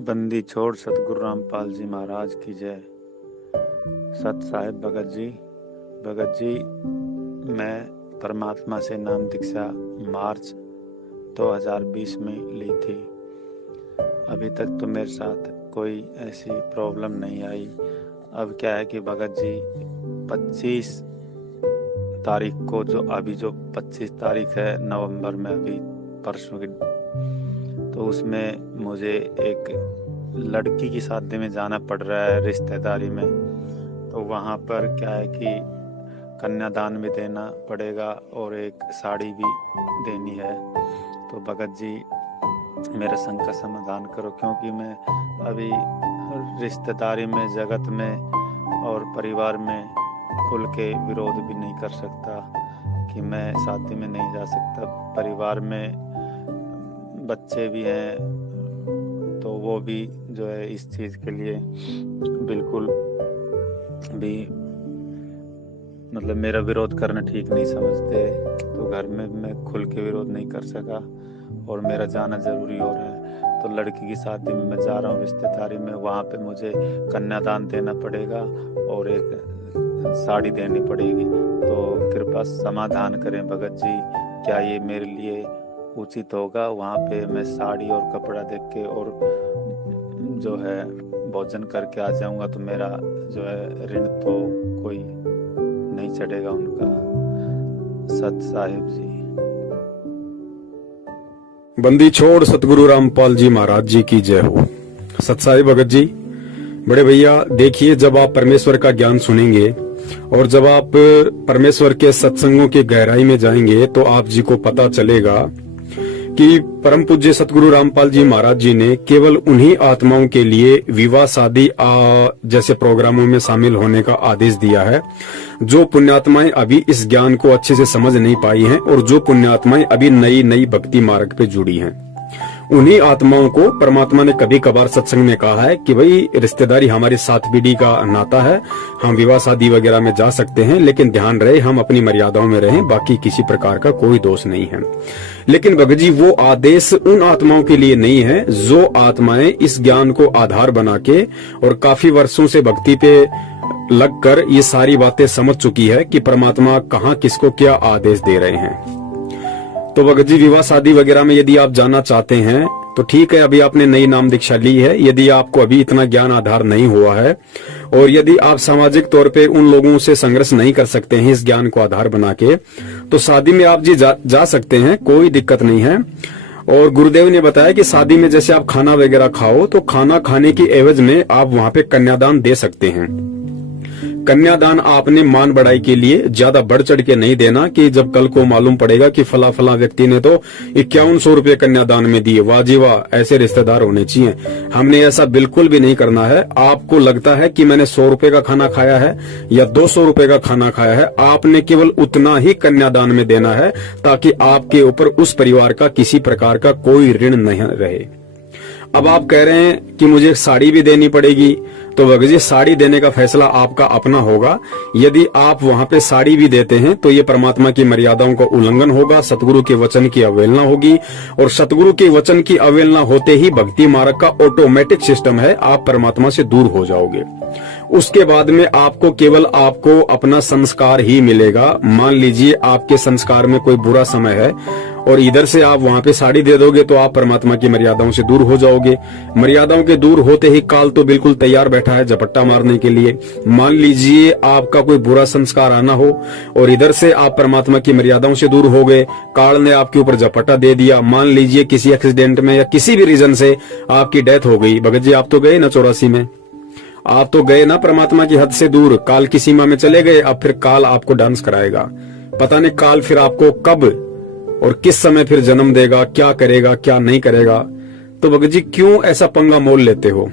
बंदी छोड़ सतगुरु रामपाल जी महाराज की जय। सत साहिब भगत जी, मैं परमात्मा से नाम दीक्षा मार्च 2020 में ली थी। अभी तक तो मेरे साथ कोई ऐसी प्रॉब्लम नहीं आई। अब क्या है कि भगत जी 25 तारीख को जो 25 तारीख है नवंबर में, अभी परसों की, तो उसमें मुझे एक लड़की की शादी में जाना पड़ रहा है रिश्तेदारी में। तो वहाँ पर क्या है कि कन्यादान भी देना पड़ेगा और एक साड़ी भी देनी है। तो भगत जी मेरे संग का समाधान करो, क्योंकि मैं अभी रिश्तेदारी में, जगत में और परिवार में खुल के विरोध भी नहीं कर सकता कि मैं शादी में नहीं जा सकता। परिवार में बच्चे भी हैं, तो वो भी जो है इस चीज़ के लिए बिल्कुल भी मतलब मेरा विरोध करना ठीक नहीं समझते। तो घर में मैं खुल के विरोध नहीं कर सका और मेरा जाना ज़रूरी हो रहा है। तो लड़की की शादी में मैं जा रहा हूँ रिश्तेदारी में, वहाँ पे मुझे कन्यादान देना पड़ेगा और एक साड़ी देनी पड़ेगी। तो कृपया समाधान करें भगत जी, क्या ये मेरे लिए उचित होगा? वहाँ पे मैं साड़ी और कपड़ा देख के और जो है भोजन करके आ जाऊंगा, तो मेरा जो है ऋण तो कोई नहीं चढ़ेगा उनका। सत साहिब जी। बंदी छोड़ सतगुरु रामपाल जी महाराज जी की जय हो। सत साहिब भगत जी, बड़े भैया देखिए, जब आप परमेश्वर का ज्ञान सुनेंगे और जब आप परमेश्वर के सत्संगों की गहराई में जाएंगे तो आप जी को पता चलेगा कि परम पूज्य सतगुरु रामपाल जी महाराज जी ने केवल उन्हीं आत्माओं के लिए विवाह शादी जैसे प्रोग्रामों में शामिल होने का आदेश दिया है जो पुण्यात्माएं अभी इस ज्ञान को अच्छे से समझ नहीं पाई हैं और जो पुण्यात्माएं अभी नई नई भक्ति मार्ग पे जुड़ी हैं। उन्हीं आत्माओं को परमात्मा ने कभी कभार सत्संग में कहा है कि भाई रिश्तेदारी हमारी 7 पीढ़ी का नाता है, हम विवाह शादी वगैरह में जा सकते हैं, लेकिन ध्यान रहे हम अपनी मर्यादाओं में रहें, बाकी किसी प्रकार का कोई दोष नहीं है। लेकिन भगत जी वो आदेश उन आत्माओं के लिए नहीं है जो आत्माएं इस ज्ञान को आधार बना के और काफी वर्षों से भक्ति पे लगकर ये सारी बातें समझ चुकी है कि परमात्मा कहाँ किसको क्या आदेश दे रहे हैं। तो भगत जी विवाह शादी वगैरह में यदि आप जाना चाहते हैं तो ठीक है, अभी आपने नई नाम दीक्षा ली है। यदि आपको अभी इतना ज्ञान आधार नहीं हुआ है और यदि आप सामाजिक तौर पे उन लोगों से संघर्ष नहीं कर सकते हैं इस ज्ञान को आधार बना के, तो शादी में आप जी जा सकते हैं, कोई दिक्कत नहीं है। और गुरुदेव ने बताया कि शादी में जैसे आप खाना वगैरह खाओ तो खाना खाने की एवज में आप वहां पे कन्यादान दे सकते हैं। कन्यादान आपने मान बढ़ाई के लिए ज्यादा बढ़ चढ़ के नहीं देना कि जब कल को मालूम पड़ेगा कि फला फला व्यक्ति ने तो 5100 रुपये कन्यादान में दिए, वाह जी वाह, ऐसे रिश्तेदार होने चाहिए। हमने ऐसा बिल्कुल भी नहीं करना है। आपको लगता है कि मैंने 100 रुपए का खाना खाया है या 200 रुपए का खाना खाया है, आपने केवल उतना ही कन्यादान में देना है ताकि आपके ऊपर उस परिवार का किसी प्रकार का कोई ऋण नहीं रहे। अब आप कह रहे हैं कि मुझे साड़ी भी देनी पड़ेगी, तो भगत जी साड़ी देने का फैसला आपका अपना होगा। यदि आप वहां पे साड़ी भी देते हैं तो ये परमात्मा की मर्यादाओं का उल्लंघन होगा, सतगुरु के वचन की अवहेलना होगी और सतगुरु के वचन की अवहेलना होते ही भक्ति मार्ग का ऑटोमेटिक सिस्टम है, आप परमात्मा से दूर हो जाओगे। उसके बाद में आपको अपना संस्कार ही मिलेगा। मान लीजिए आपके संस्कार में कोई बुरा समय है और इधर से आप वहां पे साड़ी दे दोगे तो आप परमात्मा की मर्यादाओं से दूर हो जाओगे। मर्यादाओं के दूर होते ही काल तो बिल्कुल तैयार बैठा है झपट्टा मारने के लिए। मान लीजिए आपका कोई बुरा संस्कार आना हो और इधर से आप परमात्मा की मर्यादाओं से दूर हो गए, काल ने आपके ऊपर झपट्टा दे दिया। मान लीजिए किसी एक्सीडेंट में या किसी भी रीजन से आपकी डेथ हो गई, भगत जी आप तो गए ना 84 में, आप तो गए ना परमात्मा की हद से दूर, काल की सीमा में चले गए। अब फिर काल आपको डांस कराएगा, पता नहीं काल फिर आपको कब और किस समय फिर जन्म देगा, क्या करेगा क्या नहीं करेगा। तो भगत जी क्यों ऐसा पंगा मोल लेते हो?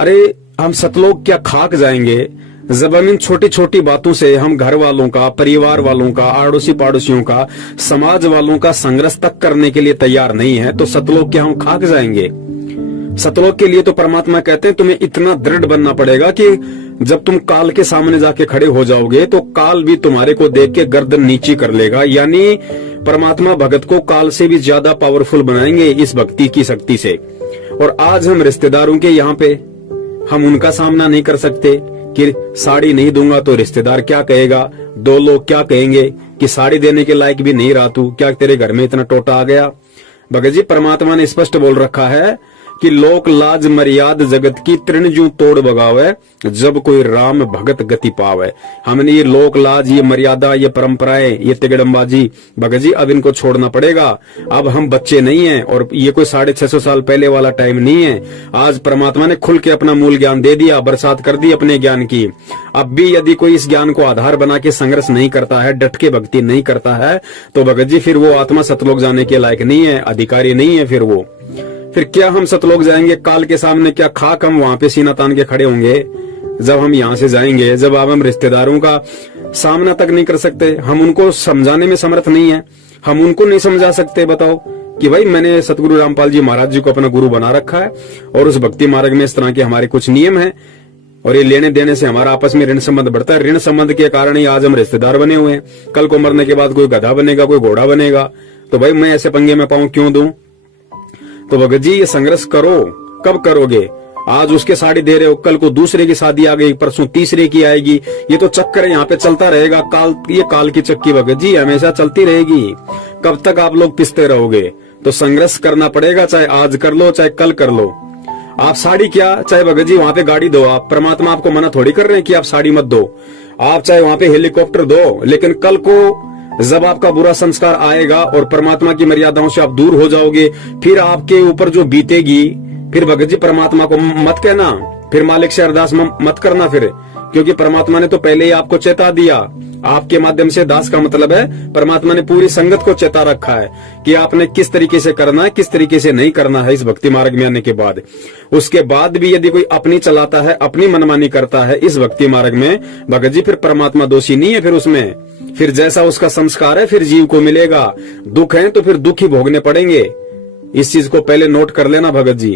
अरे हम सतलोक क्या खाक जाएंगे जब हम इन छोटी छोटी बातों से हम घर वालों का, परिवार वालों का, आड़ोसी पाड़ोसियों का, समाज वालों का संघर्ष तक करने के लिए तैयार नहीं है, तो सतलोक क्या हम खाक जाएंगे? सतलोक के लिए तो परमात्मा कहते हैं तुम्हें इतना दृढ़ बनना पड़ेगा कि जब तुम काल के सामने जाके खड़े हो जाओगे तो काल भी तुम्हारे को देख के गर्दन नीची कर लेगा। यानी परमात्मा भगत को काल से भी ज्यादा पावरफुल बनाएंगे इस भक्ति की शक्ति से। और आज हम रिश्तेदारों के यहाँ पे हम उनका सामना नहीं कर सकते कि साड़ी नहीं दूंगा तो रिश्तेदार क्या कहेगा, दो लोग क्या कहेंगे कि साड़ी देने के लायक भी नहीं रहा तू, क्या तेरे घर में इतना टोटा आ गया। भगत जी परमात्मा ने स्पष्ट बोल रखा है कि लोक लाज मर्याद जगत की तृण जू तोड़ बगावे, जब कोई राम भगत गति पावे। हमने ये लोक लाज, ये मर्यादा, ये परंपराएं, ये तिगड़मबाजी भगत जी अब इनको छोड़ना पड़ेगा। अब हम बच्चे नहीं हैं और ये कोई 650 साल पहले वाला टाइम नहीं है। आज परमात्मा ने खुल के अपना मूल ज्ञान दे दिया, बरसात कर दी अपने ज्ञान की। अब भी यदि कोई इस ज्ञान को आधार बना के संघर्ष नहीं करता है, डट के भक्ति नहीं करता है, तो भगत जी फिर वो आत्मा सतलोक जाने के लायक नहीं है, अधिकारी नहीं है। फिर क्या हम सतलोक जाएंगे? काल के सामने क्या खाक हम वहां पे सीना तान के खड़े होंगे जब हम यहाँ से जाएंगे, जब अब हम रिश्तेदारों का सामना तक नहीं कर सकते, हम उनको समझाने में समर्थ नहीं है, हम उनको नहीं समझा सकते। बताओ कि भाई मैंने सतगुरु रामपाल जी महाराज जी को अपना गुरु बना रखा है और उस भक्ति मार्ग में इस तरह के हमारे कुछ नियम हैं और ये लेने देने से हमारा आपस में ऋण संबंध बढ़ता है। ऋण संबंध के कारण ही आज हम रिश्तेदार बने हुए हैं। कल को मरने के बाद कोई गधा बनेगा, कोई घोड़ा बनेगा, तो भाई मैं ऐसे पंगे में पाऊं क्यों दूं? तो भगत जी ये संघर्ष करो, कब करोगे? आज उसके साड़ी दे रहे हो, कल को दूसरे की शादी आ गई, परसों तीसरे की आएगी। ये तो चक्कर यहाँ पे चलता रहेगा। ये काल की चक्की भगत जी हमेशा चलती रहेगी। कब तक आप लोग पिसते रहोगे? तो संघर्ष करना पड़ेगा, चाहे आज कर लो चाहे कल कर लो। आप साड़ी क्या, चाहे भगत जी वहां पे गाड़ी दो, आप परमात्मा आपको मना थोड़ी कर रहे हैं कि आप साड़ी मत दो। आप चाहे वहां पे हेलीकॉप्टर दो, लेकिन कल को जब आपका बुरा संस्कार आएगा और परमात्मा की मर्यादाओं से आप दूर हो जाओगे, फिर आपके ऊपर जो बीतेगी, फिर भगत जी परमात्मा को मत कहना, फिर मालिक से अरदास मत करना फिर, क्योंकि परमात्मा ने तो पहले ही आपको चेता दिया। आपके माध्यम से दास का मतलब है परमात्मा ने पूरी संगत को चेता रखा है कि आपने किस तरीके से करना है, किस तरीके से नहीं करना है। इस भक्ति मार्ग में आने के बाद, उसके बाद भी यदि कोई अपनी चलाता है, अपनी मनमानी करता है इस भक्ति मार्ग में, भगत जी फिर परमात्मा दोषी नहीं है। फिर उसमें फिर जैसा उसका संस्कार है फिर जीव को मिलेगा। दुख है तो फिर दुख ही भोगने पड़ेंगे। इस चीज को पहले नोट कर लेना भगत जी।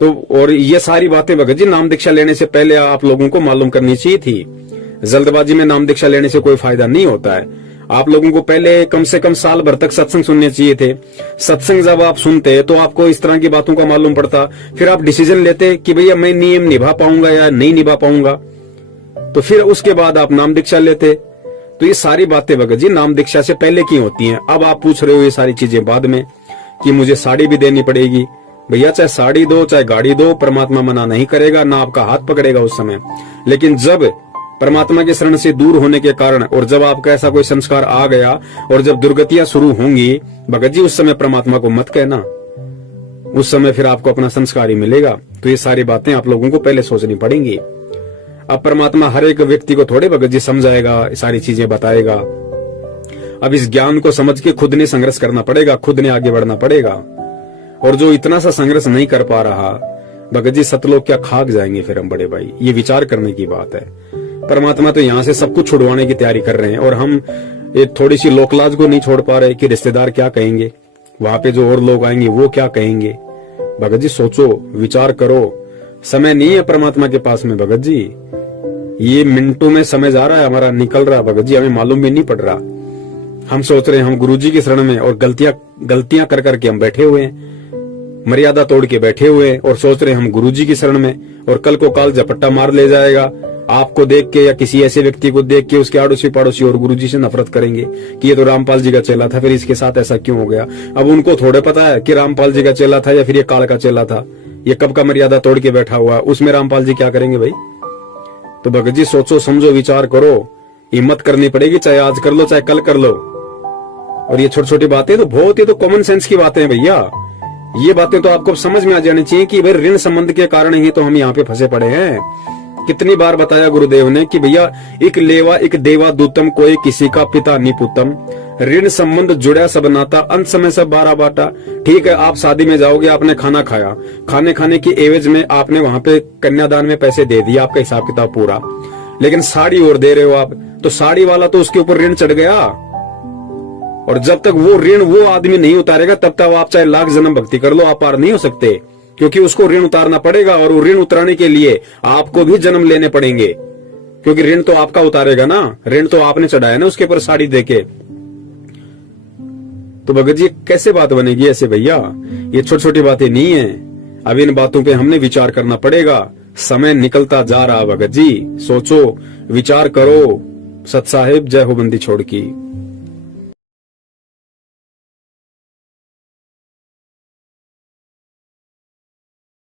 तो और ये सारी बातें भगत जी नाम दीक्षा लेने से पहले आप लोगों को मालूम करनी चाहिए थी। जल्दबाजी में नाम दीक्षा लेने से कोई फायदा नहीं होता है। आप लोगों को पहले कम से कम साल भर तक सत्संग सुनने चाहिए थे। सत्संग जब आप सुनते तो आपको इस तरह की बातों का मालूम पड़ता, फिर आप डिसीजन लेते कि भैया मैं नियम निभा पाऊंगा या नहीं निभा पाऊंगा, तो फिर उसके बाद आप नाम दीक्षा लेते। तो ये सारी बातें भगत जी नाम दीक्षा से पहले की होती हैं। अब आप पूछ रहे हो ये सारी चीजें बाद में कि मुझे साड़ी भी देनी पड़ेगी। भैया चाहे साड़ी दो चाहे गाड़ी दो, परमात्मा मना नहीं करेगा, ना आपका हाथ पकड़ेगा उस समय। लेकिन जब परमात्मा के शरण से दूर होने के कारण और जब आपका ऐसा कोई संस्कार आ गया और जब दुर्गतियां शुरू होंगी, भगत जी उस समय परमात्मा को मत कहना, उस समय फिर आपको अपना संस्कार ही मिलेगा। तो ये सारी बातें आप लोगों को पहले सोचनी पड़ेंगी। अब परमात्मा हर एक व्यक्ति को थोड़े भगत जी समझाएगा, सारी चीजें बताएगा। अब इस ज्ञान को समझ के खुद ने संघर्ष करना पड़ेगा, खुद ने आगे बढ़ना पड़ेगा। और जो इतना सा संघर्ष नहीं कर पा रहा, भगत जी सतलोक क्या खाक जाएंगे फिर हम बड़े भाई। ये विचार करने की बात है। परमात्मा तो यहाँ से सब कुछ छुड़वाने की तैयारी कर रहे हैं और हम एक थोड़ी सी लोकलाज को नहीं छोड़ पा रहे कि रिश्तेदार क्या कहेंगे, वहां पे जो और लोग आएंगे वो क्या कहेंगे। भगत जी सोचो, विचार करो। समय नहीं है परमात्मा के पास में भगत जी। ये मिनटों में समय जा रहा है हमारा, निकल रहा भगत जी, हमें मालूम भी नहीं पड़ रहा। हम सोच रहे हैं हम गुरुजी की शरण में और गलतियां कर करके हम बैठे हुए हैं, मर्यादा तोड़ के बैठे हुए हैं और सोच रहे हैं हम गुरुजी की शरण में। और कल को काल झपट्टा मार ले जाएगा, आपको देख के या किसी ऐसे व्यक्ति को देख के उसके आड़ोसी पड़ोसी और गुरुजी से नफरत करेंगे कि ये तो रामपाल जी का चेला था, फिर इसके साथ ऐसा क्यों हो गया। अब उनको थोड़े पता है कि रामपाल जी का चेला था या फिर ये काल का चेला था, ये कब का मर्यादा तोड़ के बैठा हुआ, उसमें रामपाल जी क्या करेंगे भाई। तो भगत जी सोचो, समझो, विचार करो। हिम्मत करनी पड़ेगी, चाहे आज कर लो चाहे कल कर लो। और ये छोटी छोटी बातें तो बहुत ही तो कॉमन सेंस की बातें हैं भैया। ये बातें तो आपको समझ में आ जानी चाहिए कि भाई ऋण संबंध के कारण ही तो हम यहाँ पे फंसे पड़े हैं। कितनी बार बताया गुरुदेव ने कि भैया एक लेवा एक देवा दूतम, कोई किसी का पिता निपुतम। ऋण संबंध जुड़ा सब नाता, अंत समय सब बारह बाटा। ठीक है, आप शादी में जाओगे, आपने खाना खाया, खाने की एवज में आपने वहां पे कन्यादान में पैसे दे दिए, आपका हिसाब किताब पूरा। लेकिन साड़ी और दे रहे हो आप, तो साड़ी वाला तो उसके ऊपर ऋण चढ़ गया। और जब तक वो ऋण वो आदमी नहीं उतारेगा तब तक आप चाहे लाख जन्म भक्ति कर लो, आप पार नहीं हो सकते, क्योंकि उसको ऋण उतारना पड़ेगा। और वो ऋण उतारने के लिए आपको भी जन्म लेने पड़ेंगे, क्योंकि ऋण तो आपका उतारेगा ना, ऋण तो आपने चढ़ाया ना उसके ऊपर साड़ी देके। तो भगत जी कैसे बात बनेगी ऐसे भैया? ये छोटी छोटी बातें नहीं है। अब इन बातों पे हमने विचार करना पड़ेगा। समय निकलता जा रहा भगत जी, सोचो, विचार करो। सत साहिब जय हो बंदी छोड़ की।